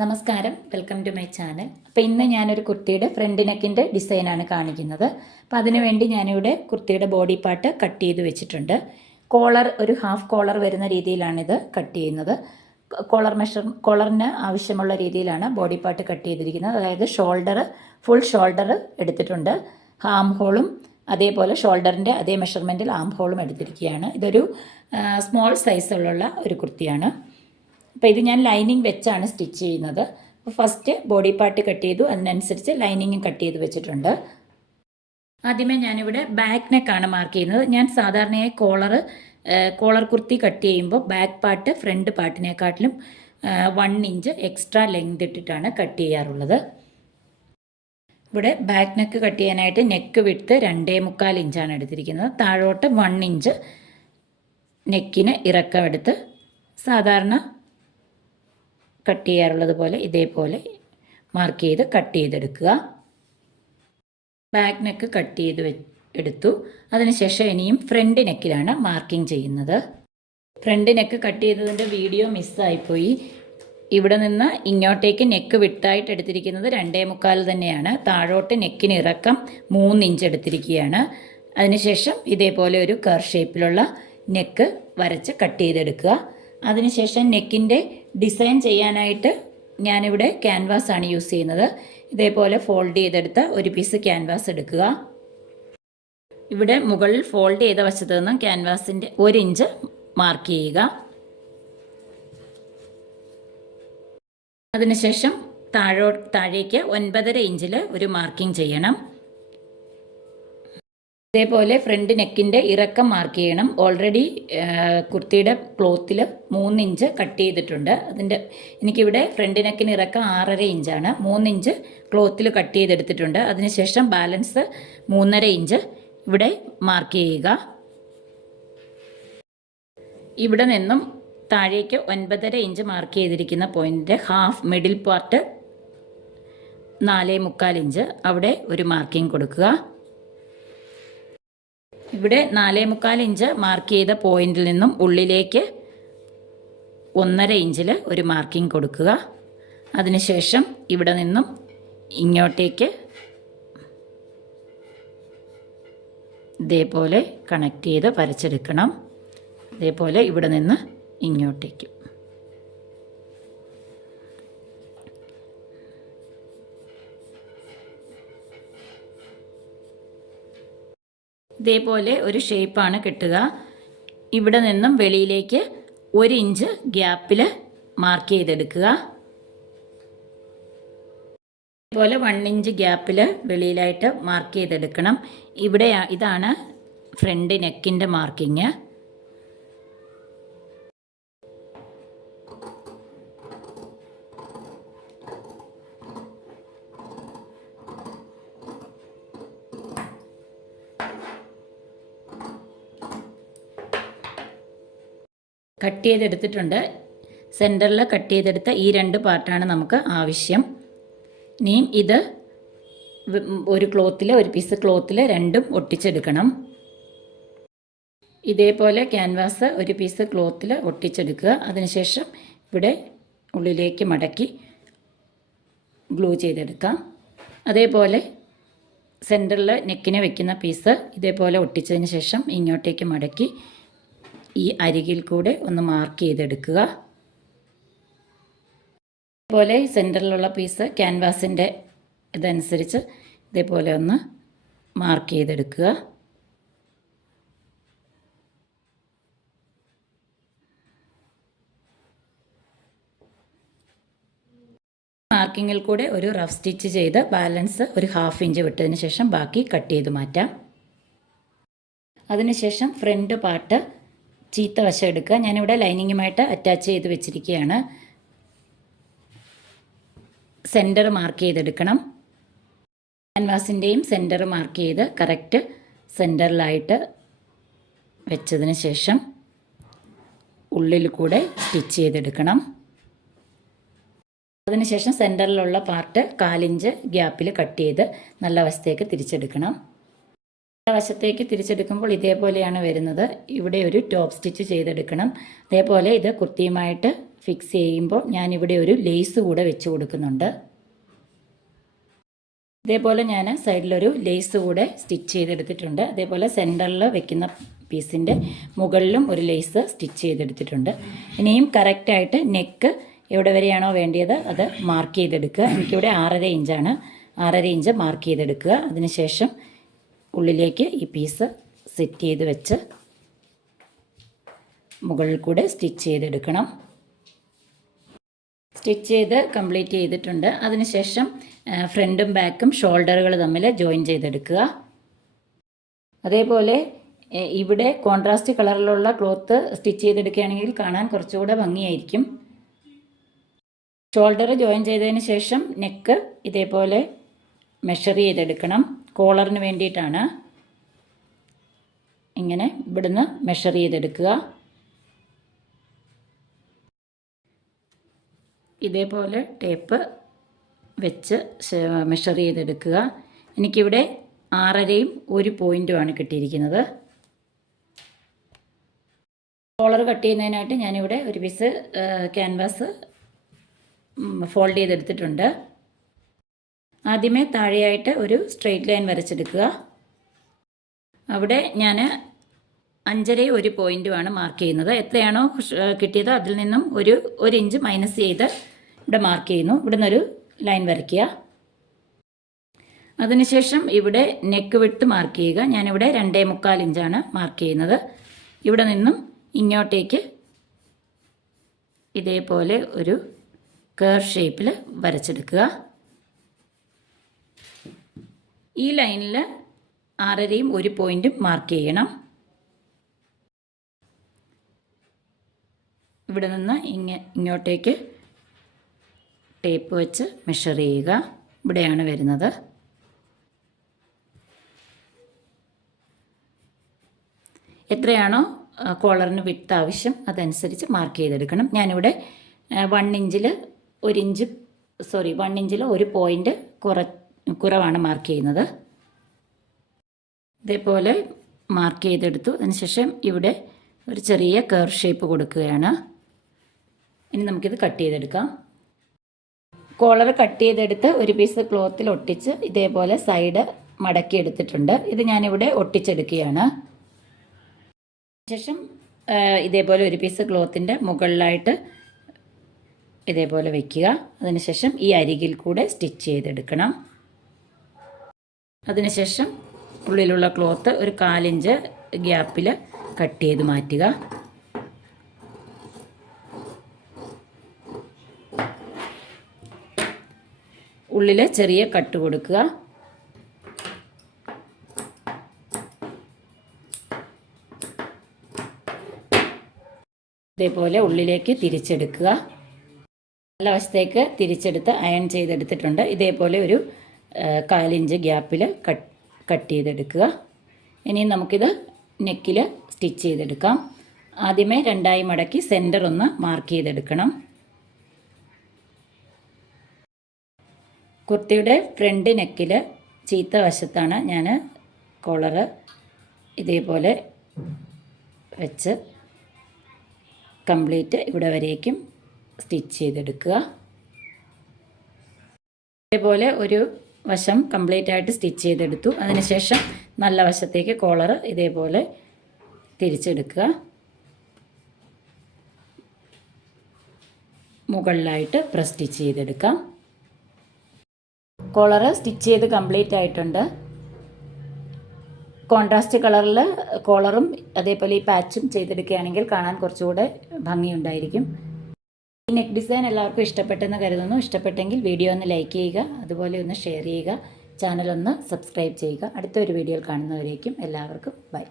നമസ്കാരം, welcome to my channel. അപ്പോൾ ഇന്ന് ഞാനൊരു കുർത്തിയുടെ ഫ്രണ്ട് നെക്കിൻ്റെ ഡിസൈനാണ് കാണിക്കുന്നത്. അപ്പോൾ അതിനുവേണ്ടി ഞാനിവിടെ കുർത്തിയുടെ ബോഡി പാർട്ട് കട്ട് ചെയ്ത് വെച്ചിട്ടുണ്ട്. കോളർ ഒരു ഹാഫ് കോളർ വരുന്ന രീതിയിലാണിത് കട്ട് ചെയ്യുന്നത്. കോളറിന് ആവശ്യമുള്ള രീതിയിലാണ് ബോഡി പാർട്ട് കട്ട് ചെയ്തിരിക്കുന്നത്. അതായത് ഫുൾ ഷോൾഡർ എടുത്തിട്ടുണ്ട്. ആം ഹോളും അതേപോലെ ഷോൾഡറിൻ്റെ അതേ മെഷർമെൻറ്റിൽ ആം ഹോളും എടുത്തിരിക്കുകയാണ്. ഇതൊരു സ്മോൾ സൈസുള്ള ഒരു കുർത്തിയാണ്. അപ്പോൾ ഇത് ഞാൻ ലൈനിങ് വെച്ചാണ് സ്റ്റിച്ച് ചെയ്യുന്നത്. അപ്പോൾ ഫസ്റ്റ് ബോഡി പാർട്ട് കട്ട് ചെയ്തു, അതിനനുസരിച്ച് ലൈനിങ്ങും കട്ട് ചെയ്ത് വെച്ചിട്ടുണ്ട്. ആദ്യമേ ഞാനിവിടെ ബാക്ക് നെക്കാണ് മാർക്ക് ചെയ്യുന്നത്. ഞാൻ സാധാരണയായി കോളർ കുർത്തി കട്ട് ചെയ്യുമ്പോൾ ബാക്ക് പാർട്ട് ഫ്രണ്ട് പാർട്ടിനെക്കാട്ടിലും 1 ഇഞ്ച് എക്സ്ട്രാ ലെങ്ത് ഇട്ടിട്ടാണ് കട്ട് ചെയ്യാറുള്ളത്. ഇവിടെ ബാക്ക് നെക്ക് കട്ട് ചെയ്യാനായിട്ട് നെക്ക് വിഡ്ത്ത് 2.25 ഇഞ്ചാണ് എടുത്തിരിക്കുന്നത്. താഴോട്ട് 1 ഇഞ്ച് നെക്കിന് ഇറക്കം എടുത്ത് സാധാരണ കട്ട് ചെയ്യാറുള്ളത് പോലെ ഇതേപോലെ മാർക്ക് ചെയ്ത് കട്ട് ചെയ്തെടുക്കുക. ബാക്ക് നെക്ക് കട്ട് ചെയ്ത് എടുത്തു. അതിനുശേഷം ഇനിയും ഫ്രണ്ട് നെക്കിലാണ് മാർക്കിംഗ് ചെയ്യുന്നത്. ഫ്രണ്ട് നെക്ക് കട്ട് ചെയ്തതിൻ്റെ വീഡിയോ മിസ്സായിപ്പോയി. ഇവിടെ നിന്ന് ഇങ്ങോട്ടേക്ക് നെക്ക് വിട്ടായിട്ട് എടുത്തിരിക്കുന്നത് 2.25 തന്നെയാണ്. താഴോട്ട് നെക്കിന് ഇറക്കം 3 ഇഞ്ച് എടുത്തിരിക്കുകയാണ്. അതിനുശേഷം ഇതേപോലെ ഒരു കർവ് ഷേപ്പിലുള്ള നെക്ക് വരച്ച് കട്ട് ചെയ്തെടുക്കുക. അതിനുശേഷം നെക്കിൻ്റെ ഡിസൈൻ ചെയ്യാനായിട്ട് ഞാനിവിടെ ക്യാൻവാസ് ആണ് യൂസ് ചെയ്യുന്നത്. ഇതേപോലെ ഫോൾഡ് ചെയ്തെടുത്ത ഒരു പീസ് ക്യാൻവാസ് എടുക്കുക. ഇവിടെ മുകളിൽ ഫോൾഡ് ചെയ്ത വശത്ത് നിന്നും ക്യാൻവാസിൻ്റെ 1 ഇഞ്ച് മാർക്ക് ചെയ്യുക. അതിനുശേഷം താഴേക്ക് 9.5 ഇഞ്ചിൽ ഒരു മാർക്കിംഗ് ചെയ്യണം. ഇതേപോലെ ഫ്രണ്ട് നെക്കിൻ്റെ ഇറക്കം മാർക്ക് ചെയ്യണം. ഓൾറെഡി കുർത്തിയുടെ ക്ലോത്തിൽ 3 ഇഞ്ച് കട്ട് ചെയ്തിട്ടുണ്ട്. എനിക്കിവിടെ ഫ്രണ്ട് നെക്കിന് ഇറക്കം 6.5 ഇഞ്ചാണ്. 3 ഇഞ്ച് ക്ലോത്തിൽ കട്ട് ചെയ്തെടുത്തിട്ടുണ്ട്. അതിനുശേഷം ബാലൻസ് 3.5 ഇഞ്ച് ഇവിടെ മാർക്ക് ചെയ്യുക. ഇവിടെ നിന്നും താഴേക്ക് 9.5 ഇഞ്ച് മാർക്ക് ചെയ്തിരിക്കുന്ന പോയിൻറ്റിൻ്റെ ഹാഫ് മിഡിൽ പാർട്ട് 4.25 ഇഞ്ച് അവിടെ ഒരു മാർക്കിംഗ് കൊടുക്കുക. ഇവിടെ 4.25 ഇഞ്ച് മാർക്ക് ചെയ്ത പോയിന്റിൽ നിന്നും ഉള്ളിലേക്ക് 1.5 ഇഞ്ചിൽ ഒരു മാർക്കിംഗ് കൊടുക്കുക. അതിനുശേഷം ഇവിടെ നിന്നും ഇങ്ങോട്ടേക്ക് ഇതേപോലെ കണക്ട് ചെയ്ത് വരച്ചെടുക്കണം. ഇതേപോലെ ഇവിടെ നിന്ന് ഇങ്ങോട്ടേക്ക്. ഇതേപോലെ ഒരു ഷേപ്പാണ് കിട്ടുക. ഇവിടെ നിന്നും വെളിയിലേക്ക് 1 ഇഞ്ച് ഗ്യാപ്പിൽ മാർക്ക് ചെയ്തെടുക്കുക. ഇതേപോലെ 1 ഇഞ്ച് ഗ്യാപ്പിൽ വെളിയിലായിട്ട് മാർക്ക് ചെയ്തെടുക്കണം. ഇതാണ് ഫ്രണ്ട് നെക്കിൻ്റെ മാർക്കിങ്. കട്ട് ചെയ്തെടുത്തിട്ടുണ്ട്. സെൻറ്ററിൽ കട്ട് ചെയ്തെടുത്ത ഈ 2 പാർട്ടാണ് നമുക്ക് ആവശ്യം. ഇനിയും ഇത് ഒരു പീസ് ക്ലോത്തിൽ രണ്ടും ഒട്ടിച്ചെടുക്കണം. ഇതേപോലെ ക്യാൻവാസ് ഒരു പീസ് ക്ലോത്തിൽ ഒട്ടിച്ചെടുക്കുക. അതിനുശേഷം ഇവിടെ ഉള്ളിലേക്ക് മടക്കി ഗ്ലൂ ചെയ്തെടുക്കാം. അതേപോലെ സെൻറ്ററിൽ നെക്കിനെ വെക്കുന്ന പീസ് ഇതേപോലെ ഒട്ടിച്ചതിന് ശേഷം ഇങ്ങോട്ടേക്ക് മടക്കി ഈ അരികിൽ കൂടെ ഒന്ന് മാർക്ക് ചെയ്തെടുക്കുക. ഇതേപോലെ സെൻറ്ററിലുള്ള പീസ് ക്യാൻവാസിൻ്റെ ഇതനുസരിച്ച് ഇതേപോലെ ഒന്ന് മാർക്ക് ചെയ്തെടുക്കുക. മാർക്കിങ്ങിൽ കൂടെ ഒരു റഫ് സ്റ്റിച്ച് ചെയ്ത് ബാലൻസ് ഒരു 1/2 ഇഞ്ച് വിട്ടതിന് ശേഷം ബാക്കി കട്ട് ചെയ്ത് മാറ്റാം. അതിനുശേഷം ഫ്രണ്ട് പാർട്ട് ചീത്ത വശം എടുക്കുക. ഞാനിവിടെ ലൈനിങ്ങുമായിട്ട് അറ്റാച്ച് ചെയ്ത് വെച്ചിരിക്കുകയാണ്. സെൻറ്റർ മാർക്ക് ചെയ്തെടുക്കണം. ക്യാൻവാസിൻ്റെയും സെൻറ്റർ മാർക്ക് ചെയ്ത് കറക്റ്റ് സെൻറ്ററിലായിട്ട് വെച്ചതിന് ശേഷം ഉള്ളിൽ കൂടെ സ്റ്റിച്ച് ചെയ്തെടുക്കണം. അതിനുശേഷം സെൻറ്ററിലുള്ള പാർട്ട് 1/4 ഇഞ്ച് ഗ്യാപ്പിൽ കട്ട് ചെയ്ത് നല്ല വശത്തേക്ക് തിരിച്ചെടുക്കണം. വശത്തേക്ക് തിരിച്ചെടുക്കുമ്പോൾ ഇതേപോലെയാണ് വരുന്നത്. ഇവിടെ ഒരു ടോപ്പ് സ്റ്റിച്ച് ചെയ്തെടുക്കണം. അതേപോലെ ഇത് കുർത്തിയുമായിട്ട് ഫിക്സ് ചെയ്യുമ്പോൾ ഞാനിവിടെ ഒരു ലേസ് കൂടെ വെച്ച് കൊടുക്കുന്നുണ്ട്. ഇതേപോലെ ഞാൻ സൈഡിലൊരു ലേസ് കൂടെ സ്റ്റിച്ച് ചെയ്തെടുത്തിട്ടുണ്ട്. അതേപോലെ സെൻറ്ററിൽ വെക്കുന്ന പീസിൻ്റെ മുകളിലും ഒരു ലേസ് സ്റ്റിച്ച് ചെയ്തെടുത്തിട്ടുണ്ട്. ഇനിയും കറക്റ്റായിട്ട് നെക്ക് എവിടെ വരെയാണോ വേണ്ടിയത് അത് മാർക്ക് ചെയ്തെടുക്കുക. എനിക്കിവിടെ 6.5 ഇഞ്ചാണ്. 6.5 ഇഞ്ച് മാർക്ക് ചെയ്തെടുക്കുക. അതിനുശേഷം ഉള്ളിലേക്ക് ഈ പീസ് സെറ്റ് ചെയ്ത് വെച്ച് മുകളിൽ കൂടെ സ്റ്റിച്ച് ചെയ്തെടുക്കണം. സ്റ്റിച്ച് ചെയ്ത് കംപ്ലീറ്റ് ചെയ്തിട്ടുണ്ട്. അതിനുശേഷം ഫ്രണ്ടും ബാക്കും ഷോൾഡറുകൾ തമ്മിൽ ജോയിൻ ചെയ്തെടുക്കുക. അതേപോലെ ഇവിടെ കോൺട്രാസ്റ്റ് കളറിലുള്ള ക്ലോത്ത് സ്റ്റിച്ച് ചെയ്തെടുക്കുകയാണെങ്കിൽ കാണാൻ കുറച്ചുകൂടെ ഭംഗിയായിരിക്കും. ഷോൾഡർ ജോയിൻ ചെയ്തതിന് ശേഷം നെക്ക് ഇതേപോലെ മെഷർ ചെയ്തെടുക്കണം. കോളറിന് വേണ്ടിയിട്ടാണ്. ഇങ്ങനെ ഇവിടുന്ന് മെഷർ ചെയ്തെടുക്കുക. ഇതേപോലെ ടേപ്പ് വെച്ച് മെഷർ ചെയ്തെടുക്കുക. എനിക്കിവിടെ 6.5യും 1 പോയിൻറ്റുമാണ് കിട്ടിയിരിക്കുന്നത്. കോളർ കട്ട് ചെയ്യുന്നതിനായിട്ട് ഞാനിവിടെ ഒരു പീസ് ക്യാൻവാസ് ഫോൾഡ് ചെയ്തെടുത്തിട്ടുണ്ട്. ആദ്യമേ താഴെയായിട്ട് ഒരു സ്ട്രെയിറ്റ് ലൈൻ വരച്ചെടുക്കുക. അവിടെ ഞാൻ 5.5 1 പോയിൻറ്റുമാണ് മാർക്ക് ചെയ്യുന്നത്. എത്രയാണോ കിട്ടിയത് അതിൽ നിന്നും ഒരു ഇഞ്ച് മൈനസ് ചെയ്ത് ഇവിടെ മാർക്ക് ചെയ്യുന്നു. ഇവിടെ നിന്നൊരു ലൈൻ വരയ്ക്കുക. അതിനുശേഷം ഇവിടെ നെക്ക് വിട്ട് മാർക്ക് ചെയ്യുക. ഞാനിവിടെ 2.25 ഇഞ്ചാണ് മാർക്ക് ചെയ്യുന്നത്. ഇവിടെ നിന്നും ഇങ്ങോട്ടേക്ക് ഇതേപോലെ ഒരു കർവ് ഷേപ്പിൽ വരച്ചെടുക്കുക. ഈ ലൈനിൽ 6.5യും 1 പോയിൻറ്റും മാർക്ക് ചെയ്യണം. ഇവിടെ നിന്ന് ഇങ്ങോട്ടേക്ക് ടേപ്പ് വെച്ച് മെഷർ ചെയ്യുക. ഇവിടെയാണ് വരുന്നത്. എത്രയാണോ കോളറിന് വിഡ്ത്ത് ആവശ്യം അതനുസരിച്ച് മാർക്ക് ചെയ്തെടുക്കണം. ഞാനിവിടെ 1 ഇഞ്ചിൽ 1 പോയിൻറ്റ് കുറവാണ് മാർക്ക് ചെയ്യുന്നത്. ഇതേപോലെ മാർക്ക് ചെയ്തെടുത്തു. അതിനുശേഷം ഇവിടെ ഒരു ചെറിയ കർവ് ഷേപ്പ് കൊടുക്കുകയാണ്. ഇനി നമുക്കിത് കട്ട് ചെയ്തെടുക്കാം. കോളർ കട്ട് ചെയ്തെടുത്ത് ഒരു പീസ് ക്ലോത്തിൽ ഒട്ടിച്ച് ഇതേപോലെ സൈഡ് മടക്കി എടുത്തിട്ടുണ്ട്. ഇത് ഞാനിവിടെ ഒട്ടിച്ചെടുക്കുകയാണ്. ശേഷം ഇതേപോലെ ഒരു പീസ് ക്ലോത്തിൻ്റെ മുകളിലായിട്ട് ഇതേപോലെ വയ്ക്കുക. അതിനുശേഷം ഈ അരികിൽ കൂടെ സ്റ്റിച്ച് ചെയ്തെടുക്കണം. അതിനുശേഷം ഉള്ളിലുള്ള ക്ലോത്ത് ഒരു 1/4 ഇഞ്ച് ഗ്യാപ്പിൽ കട്ട് ചെയ്ത് മാറ്റുക. ഉള്ളിൽ ചെറിയ കട്ട് കൊടുക്കുക. ഇതേപോലെ ഉള്ളിലേക്ക് തിരിച്ചെടുക്കുക. നല്ല വശത്തേക്ക് തിരിച്ചെടുത്ത് അയൺ ചെയ്തെടുത്തിട്ടുണ്ട്. ഇതേപോലെ ഒരു 1/4 ഇഞ്ച് ഗ്യാപ്പിൽ കട്ട് ചെയ്തെടുക്കുക. ഇനി നമുക്കിത് നെക്കിൽ സ്റ്റിച്ച് ചെയ്തെടുക്കാം. ആദ്യമേ 2ആയി മടക്കി സെൻറ്റർ ഒന്ന് മാർക്ക് ചെയ്തെടുക്കണം. കുർത്തിയുടെ ഫ്രണ്ട് നെക്കിൽ ചീത്ത വശത്താണ് ഞാൻ കോളറ് ഇതേപോലെ വെച്ച് കംപ്ലീറ്റ് ഇവിടെ വരേക്കും സ്റ്റിച്ച് ചെയ്തെടുക്കുക. ഇതേപോലെ ഒരു വശം കംപ്ലീറ്റ് ആയിട്ട് സ്റ്റിച്ച് ചെയ്തെടുത്തു. അതിനുശേഷം നല്ല വശത്തേക്ക് കോളർ ഇതേപോലെ തിരിച്ചെടുക്കുക. മുകളിലായിട്ട് പ്രസ് സ്റ്റിച്ച് ചെയ്തെടുക്കാം. കോളർ സ്റ്റിച്ച് ചെയ്ത് കംപ്ലീറ്റ് ആയിട്ടുണ്ട്. കോൺട്രാസ്റ്റ് കളറിൽ കോളറും അതേപോലെ ഈ പാച്ചും ചെയ്തെടുക്കുകയാണെങ്കിൽ കാണാൻ കുറച്ചുകൂടെ ഭംഗിയുണ്ടായിരിക്കും. ഈ നെക്ക് ഡിസൈൻ എല്ലാവർക്കും ഇഷ്ടപ്പെട്ടെന്ന് കരുതുന്നു. ഇഷ്ടപ്പെട്ടെങ്കിൽ വീഡിയോ ഒന്ന് ലൈക്ക് ചെയ്യുക, അതുപോലെ ഒന്ന് ഷെയർ ചെയ്യുക, ചാനൽ ഒന്ന് സബ്സ്ക്രൈബ് ചെയ്യുക. അടുത്തൊരു വീഡിയോയിൽ കാണുന്നവരേക്കും എല്ലാവർക്കും ബൈ.